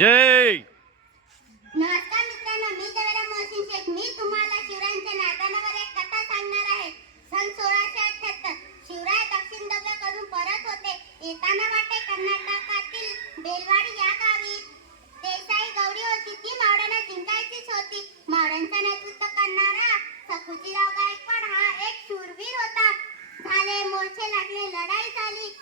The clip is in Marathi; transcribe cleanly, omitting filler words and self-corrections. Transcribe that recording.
जय. नमस्कार मित्रांनो, मी देवराम मोहसिन शेख. मी तुम्हाला शिवरायांच्या नादानावर एक कथा सांगणार आहे. सन 1678 शिवराय दक्षिण दौरा करून परत होते. येताना वाटे कर्नाटकातील बेलवाडी या गावी देसाई गौरी होती. ती मावळ्यांना जिंकायचीच होती. मावळ्यांचं नेतृत्व करणारा सखुजीराव गायकवाड हा एक शूरवीर होता. झाले मोर्चे लागले, लढाई झाली.